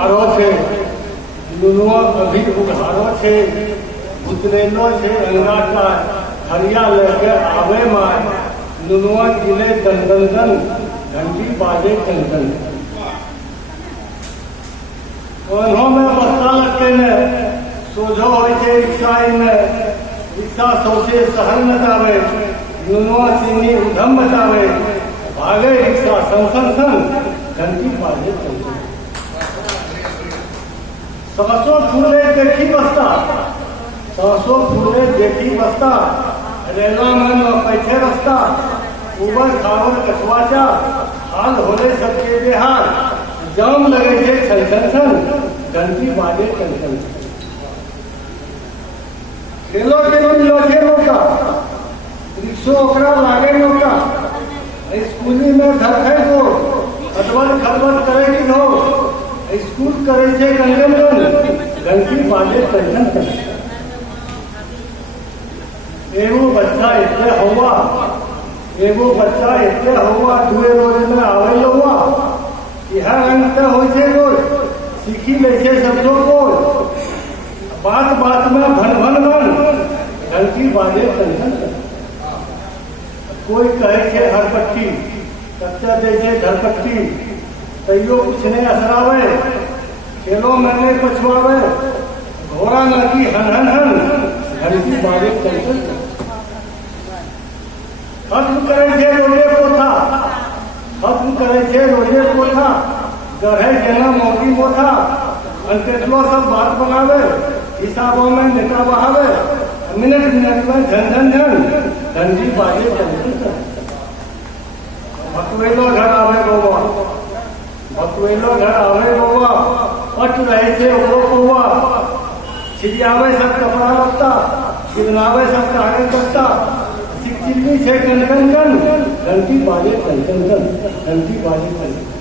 आरो छे, नुनुआ अभी उघारो छे, उतरेलो छे अंगाटा हरिया लेके आवे माय, नुनुआ जिले दन दन दन, घंटी बाजे टन टन। ओन्हो में बस्ता लटके ने सोझो होय छे रिक्शा इने, रिक्शा सौसे शहर नचावे, नुनुआ सिंगी उधम मचावे, भागे रिक्शा सन सन सन, घंटी बाजे टन टन। सासो फूले देखी बस्ता, सासो फूले देखी बस्ता, रेला मन पैठे रस्ता, उबर खावर कछवाचा, हाल होले सबके बेहाल, जाम लगे छे छन छन छन, घंटी बाजे टन टन। खेलो के मिलो छे मौका, रिक्शो ओकरा लागे मौका, स्कूली में धरखे गो, अदवर खदवर करे की हो, स्कूल करे छे गंगन गन, घंटी बाजे टन टन टन। एगो बच्चा इतने हुआ, एगो बच्चा इतने हुआ, दुए रोज में आवे हुआ, यह अंत हो छे रोज, सीखी ले छे शब्दों को, बात बात में भन भन भन, घंटी बाजे टन टन टन। कोई कहे छे हरपट्टी, कच्चा दे छे धरपट्टी, तैयो कुछ नहीं असरावे, खेलो मैंने पछुआवे, घोड़ा नाकी हन हन हन, घंटी बाजे टन टन टन। खत्म करे छे रोजे पोथा, खत्म करे छे रोजे पोथा, गढ़े जेना मोती मोथा, अंतेटलो सब बात बनावे, हिसाबों में नेता बहावे, मिनट मिनट में झन झन झन, घंटी बाजे टन टन टन। भतुएलो घर आवे बउआ, भतुएलो घर आवे बउआ, पट रहे छे ओकरो बउआ, छिड़ियावे सब कपड़ा लत्ता, छिड़नावे सब कागज पत्ता, चिल्ली छे गन गन गन, घंटी बाजे टन टन टन, घंटी बाजे टन।